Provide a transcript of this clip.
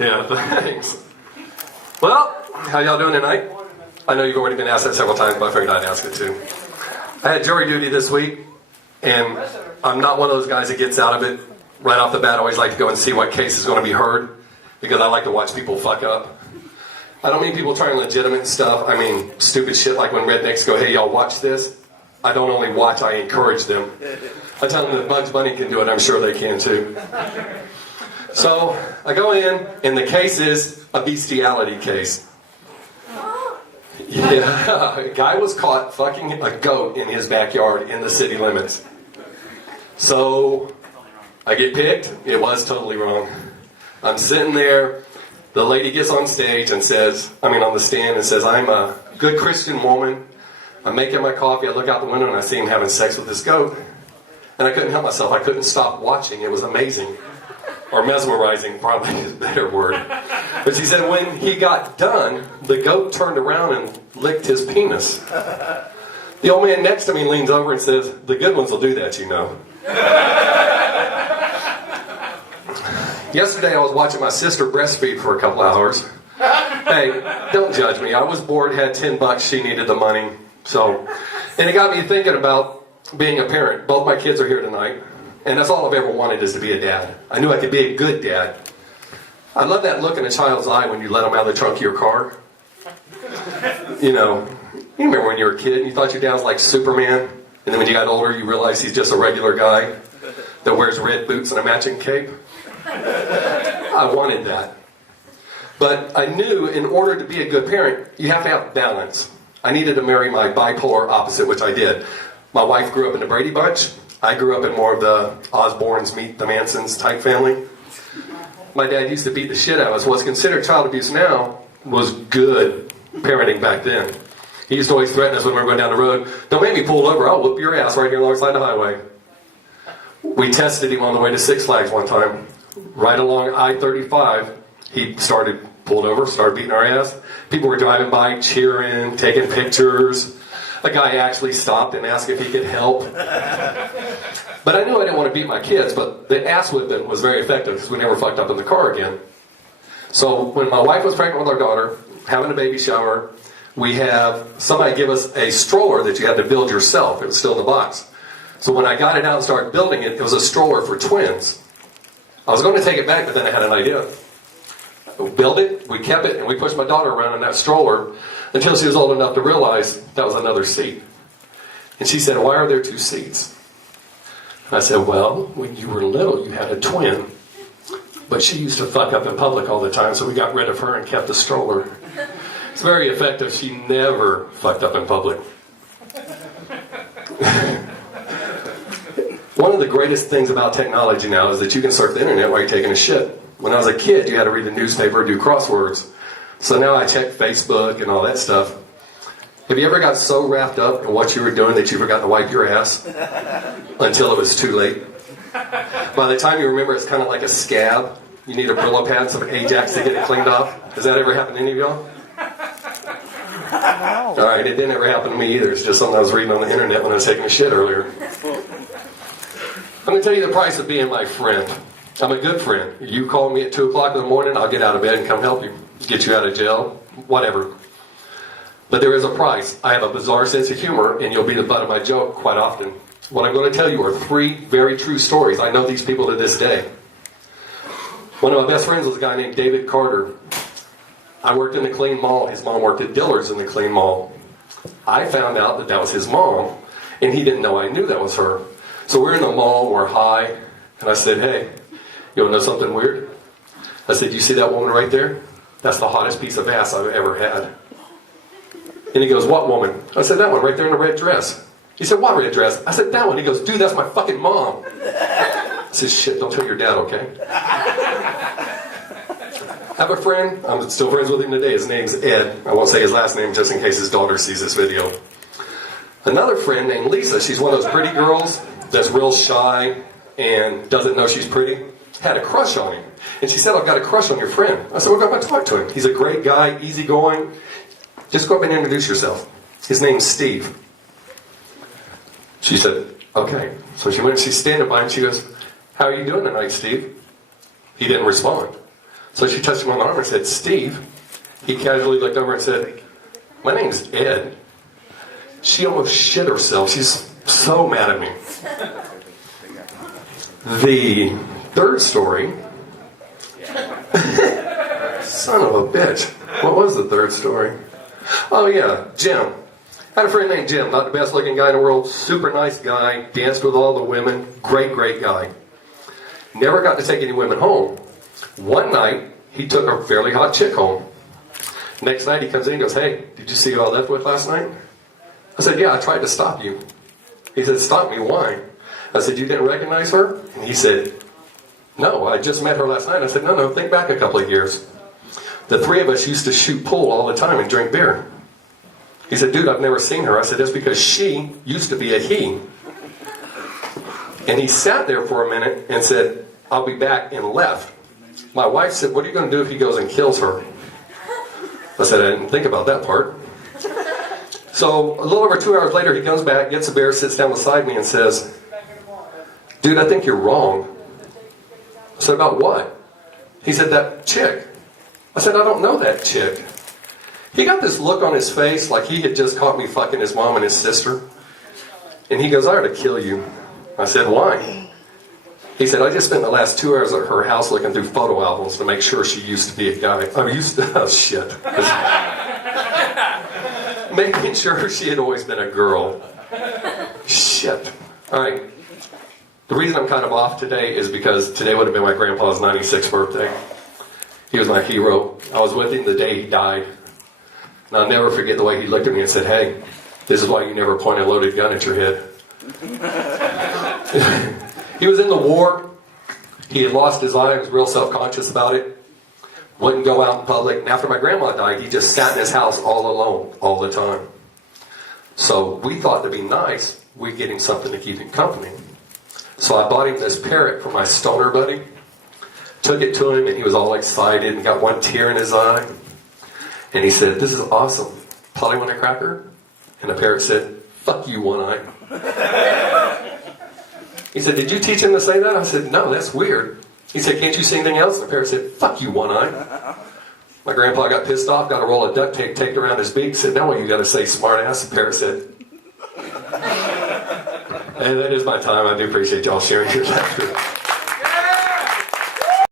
Yeah, thanks. Well, how y'all doing tonight? I know you've already been asked that several times, but I figured I'd ask it too. I had jury duty this week, and I'm not one of those guys that gets out of it right off the bat. I always like to go and see what case is going to be heard, because I like to watch people fuck up. I don't mean people trying legitimate stuff. I mean stupid shit like when rednecks go, hey, y'all watch this. I don't only watch, I encourage them. I tell them that Bugs Bunny can do it, I'm sure they can too. So I go in, and the case is a bestiality case. Yeah, a guy was caught fucking a goat in his backyard in the city limits. So I get picked. It was totally wrong. I'm sitting there. The lady gets on stage and says, on the stand and says, I'm a good Christian woman. I'm making my coffee. I look out the window and I see him having sex with this goat. And I couldn't help myself. I couldn't stop watching. It was amazing. Or mesmerizing, probably is a better word. But she said when he got done, the goat turned around and licked his penis. The old man next to me leans over and says, the good ones will do that, you know. Yesterday I was watching my sister breastfeed for a couple hours. Hey, don't judge me. I was bored, had $10, she needed the money. And it got me thinking about being a parent. Both my kids are here tonight. And that's all I've ever wanted, is to be a dad. I knew I could be a good dad. I love that look in a child's eye when you let them out of the trunk of your car. You remember when you were a kid and you thought your dad was like Superman, and then when you got older you realized he's just a regular guy that wears red boots and a matching cape? I wanted that. But I knew in order to be a good parent, you have to have balance. I needed to marry my bipolar opposite, which I did. My wife grew up in the Brady Bunch. I grew up in more of the Osbournes meet the Mansons type family. My dad used to beat the shit out of us. What's considered child abuse now was good parenting back then. He used to always threaten us when we were going down the road. Don't make me pull over. I'll whoop your ass right here alongside the highway. We tested him on the way to Six Flags one time. Right along I-35, he pulled over, started beating our ass. People were driving by, cheering, taking pictures. A guy actually stopped and asked if he could help. But I knew I didn't want to beat my kids, but the ass whipping was very effective because we never fucked up in the car again. So when my wife was pregnant with our daughter, having a baby shower, we have somebody give us a stroller that you had to build yourself. It was still in the box. So when I got it out and started building it, it was a stroller for twins. I was going to take it back, but then I had an idea. We built it, we kept it, and we pushed my daughter around in that stroller until she was old enough to realize that was another seat. And she said, why are there two seats? And I said, well, when you were little, you had a twin. But she used to fuck up in public all the time, so we got rid of her and kept the stroller. It's very effective. She never fucked up in public. One of the greatest things about technology now is that you can surf the internet while you're taking a shit. When I was a kid, you had to read the newspaper, do crosswords. So now I check Facebook and all that stuff. Have you ever got so wrapped up in what you were doing that you forgot to wipe your ass until it was too late? By the time you remember, it's kind of like a scab. You need a Brillo pad and some Ajax to get it cleaned off. Has that ever happened to any of y'all? All right, it didn't ever happen to me either. It's just something I was reading on the internet when I was taking a shit earlier. I'm going to tell you the price of being my friend. I'm a good friend. You call me at 2 o'clock in the morning, I'll get out of bed and come help you. Get you out of jail, whatever. But there is a price. I have a bizarre sense of humor, and you'll be the butt of my joke quite often. What I'm going to tell you are 3 very true stories. I know these people to this day. One of my best friends was a guy named David Carter. I worked in the Clean Mall. His mom worked at Dillard's in the Clean Mall. I found out that that was his mom, and he didn't know I knew that was her. So we're in the mall, we're high, and I said, hey, you want to know something weird? I said, you see that woman right there? That's the hottest piece of ass I've ever had. And he goes, what woman? I said, that one right there in the red dress. He said, what red dress? I said, that one. He goes, dude, that's my fucking mom. I said, shit, don't tell your dad, okay? I have a friend, I'm still friends with him today. His name's Ed. I won't say his last name just in case his daughter sees this video. Another friend named Lisa, she's one of those pretty girls that's real shy and doesn't know she's pretty. Had a crush on him. And she said, I've got a crush on your friend. I said, well, go up and talk to him. He's a great guy, easygoing. Just go up and introduce yourself. His name's Steve. She said, okay. So she went and she's standing by and she goes, how are you doing tonight, Steve? He didn't respond. So she touched him on the arm and said, Steve. He casually looked over and said, my name's Ed. She almost shit herself. She's so mad at me. The third story, son of a bitch. What was the third story? Oh yeah, Jim. I had a friend named Jim, not the best looking guy in the world, super nice guy, danced with all the women, great guy. Never got to take any women home. One night, he took a fairly hot chick home. Next night he comes in and goes, hey, did you see who I left with last night? I said, yeah, I tried to stop you. He said, stop me, why? I said, you didn't recognize her? And he said, no, I just met her last night. I said, no, think back a couple of years. The three of us used to shoot pool all the time and drink beer. He said, dude, I've never seen her. I said, that's because she used to be a he. And he sat there for a minute and said, I'll be back, and left. My wife said, what are you going to do if he goes and kills her? I said, I didn't think about that part. So a little over 2 hours later, he comes back, gets a beer, sits down beside me and says, dude, I think you're wrong. I said, about what? He said, that chick. I said, I don't know that chick. He got this look on his face like he had just caught me fucking his mom and his sister. And he goes, I ought to kill you. I said, why? He said, I just spent the last 2 hours at her house looking through photo albums to make sure she used to be a guy. Oh, shit. Making sure she had always been a girl. Shit. All right. The reason I'm kind of off today is because today would have been my grandpa's 96th birthday. He was my hero. I was with him the day he died. And I'll never forget the way he looked at me and said, hey, this is why you never point a loaded gun at your head. He was in the war. He had lost his eye. He was real self-conscious about it. Wouldn't go out in public. And after my grandma died, he just sat in his house all alone all the time. So we thought to be nice, we'd get him something to keep him company. So I bought him this parrot for my stoner buddy. Took it to him, and he was all excited and got one tear in his eye. And he said, this is awesome. Polly want a cracker? And the parrot said, fuck you, one eye. He said, did you teach him to say that? I said, no, that's weird. He said, can't you see anything else? And the parrot said, fuck you, one eye. My grandpa got pissed off, got a roll of duct tape taped around his beak, said, now what you got to say, smart ass? The parrot said, and that is my time. I do appreciate y'all sharing your laughter.